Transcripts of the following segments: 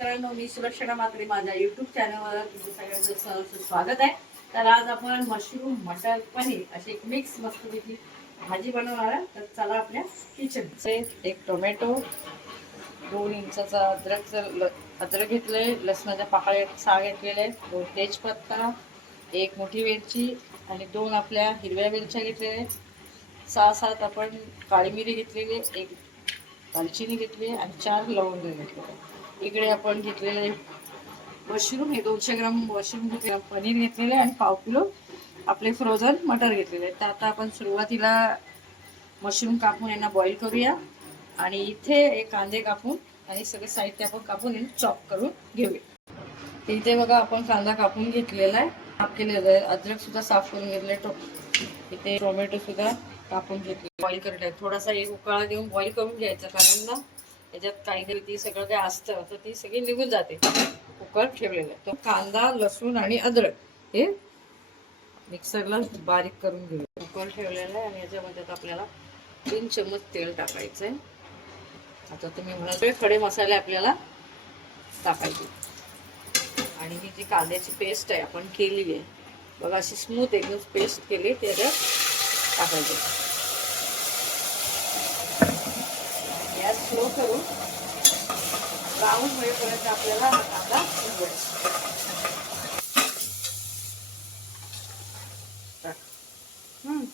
मित्रांनो मी सुलक्षणा मात्रे माझ्या युट्यूब चॅनलवर तुमचं सगळ्यांचं सहर्ष स्वागत आहे. तर आज आपण मशरूम मटर पनीर अशी एक मिक्स मस्तपैकी भाजी बनवणार आहे. तर चला आपल्या किचनचे एक टोमॅटो दोन इंचाचा अद्रकचं ल अद्रक आहे लसणाच्या पाकळ्या सहा घेतलेले दोन तेजपत्ता एक मोठी वेलची आणि दोन आपल्या हिरव्या वेलच्या घेतलेल्या आहेत. सहा सात आपण काळी मिरी घेतलेली एक दालचिनी घेतली आणि चार लवंग घेतले. इकडे आपण घेतलेले मशरूम हे दोनशे ग्राम मशरूम घेतले पनीर घेतलेले आणि पाव किलो आपले फ्रोझन मटर घेतलेले तर आता आपण सुरुवातीला मशरूम कापून यांना बॉईल करूया आणि इथे एक कांदे कापून आणि सगळे साहित्य आपण कापून चॉप करून घेऊया. इथे बघा आपण कांदा कापून घेतलेला आहे. साफ केलेला आहे. अद्रक सुद्धा साफ करून घेतले टो इथे टोमॅटो सुद्धा कापून घेतले बॉईल करून घ्यायचं थोडासा एक उकाळा देऊन बॉईल करून घ्यायचं. कारण ना त्याच्यात काहीतरी ती सगळं काय असतं तर ती सगळी निघून जाते. कुकर ठेवलेलं. आहे तो कांदा लसूण आणि अद्रक हे मिक्सरला बारीक करून घेऊ. कुकर ठेवलेलं आहे आणि याच्यामध्ये आपल्याला तीन चम्मच तेल टाकायचं आहे. आता तुम्ही म्हणाल खडे मसाले आपल्याला टाकायचे. आणि ही जी कांद्याची पेस्ट आहे आपण केली आहे बघा अशी स्मूथ एकदम पेस्ट केली त्याच्यात टाकायची गॅस स्लो करून ब्राऊन होईपर्यंत आपल्याला हा कांदा शिजवायचा टाक. हम्म.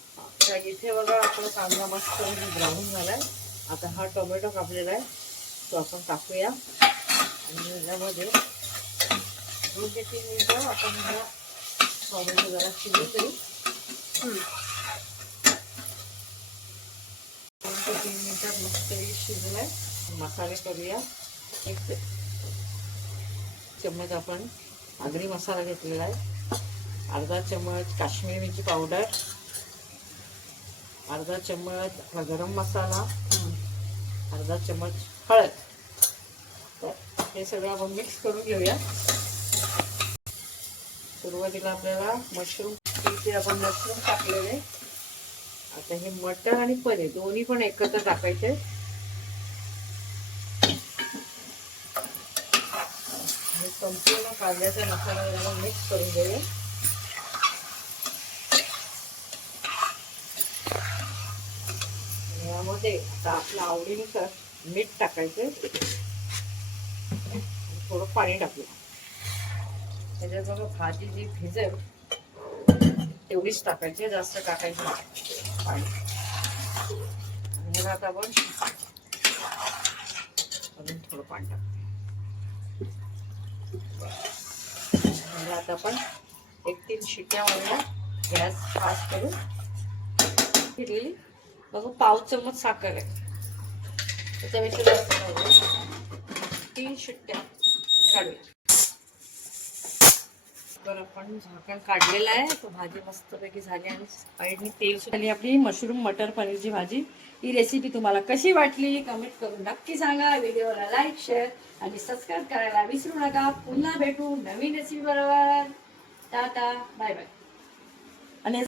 तर इथे बघा आपला कांदा मस्त ब्राऊन झालाय आता हा टोमॅटो कापलेला आहे तो आपण टाकूया आणि याच्यामध्ये दोन ते तीन मिनिटं आपण हा टोमॅटो जरा शिजू तरी दोन ते तीन मिनिटात मस्त शिजलाय मसाले करूया. एक ते- चम्मच आपण आगरी मसाला घेतलेला आहे. अर्धा चम्मच काश्मीरी मिरची पावडर. अर्धा चम्मच आपला गरम मसाला. अर्धा चम्मच हळद. तर हे सगळं आपण मिक्स करून घेऊया. सुरुवातीला आपल्याला मशरूम इथे आपण मशरूम टाकलेले. आता हे मटर आणि पनीर दोन्ही पण एकत्र टाकायचे. संपूर्ण कांद्याचा मसाला मिक्स करून घेऊया. यामध्ये आता आपल्या आवडीनुसार मीठ टाकायचं थोडं पाणी टाकूया. त्याच्यात बघा भाजी जी भिजेल तेवढीच टाकायची जास्त टाकायची पाणी. आणि आता आपण अजून थोडं पाणी टाकते म्हणजे आता आपण एक तीन शिट्ट्या मारूया गॅस फास्ट करून फिरली बघू पाव चमच साखर आहे. त्याच्यापेक्षा जास्त तीन शिट्ट्या काढूया. कुकर आपण झाकण काढलेलं आहे. तो भाजी मस्तपैकी झाली आणि साईडनी तेल सुटली आपली मशरूम मटर पनीरची भाजी. ही रेसिपी तुम्हाला कशी वाटली? कमेंट करून नक्की सांगा. व्हिडिओला लाईक शेअर आणि सबस्क्राईब करायला विसरू नका. पुन्हा भेटू नवीन रेसिपी बरोबर. Tata bye bye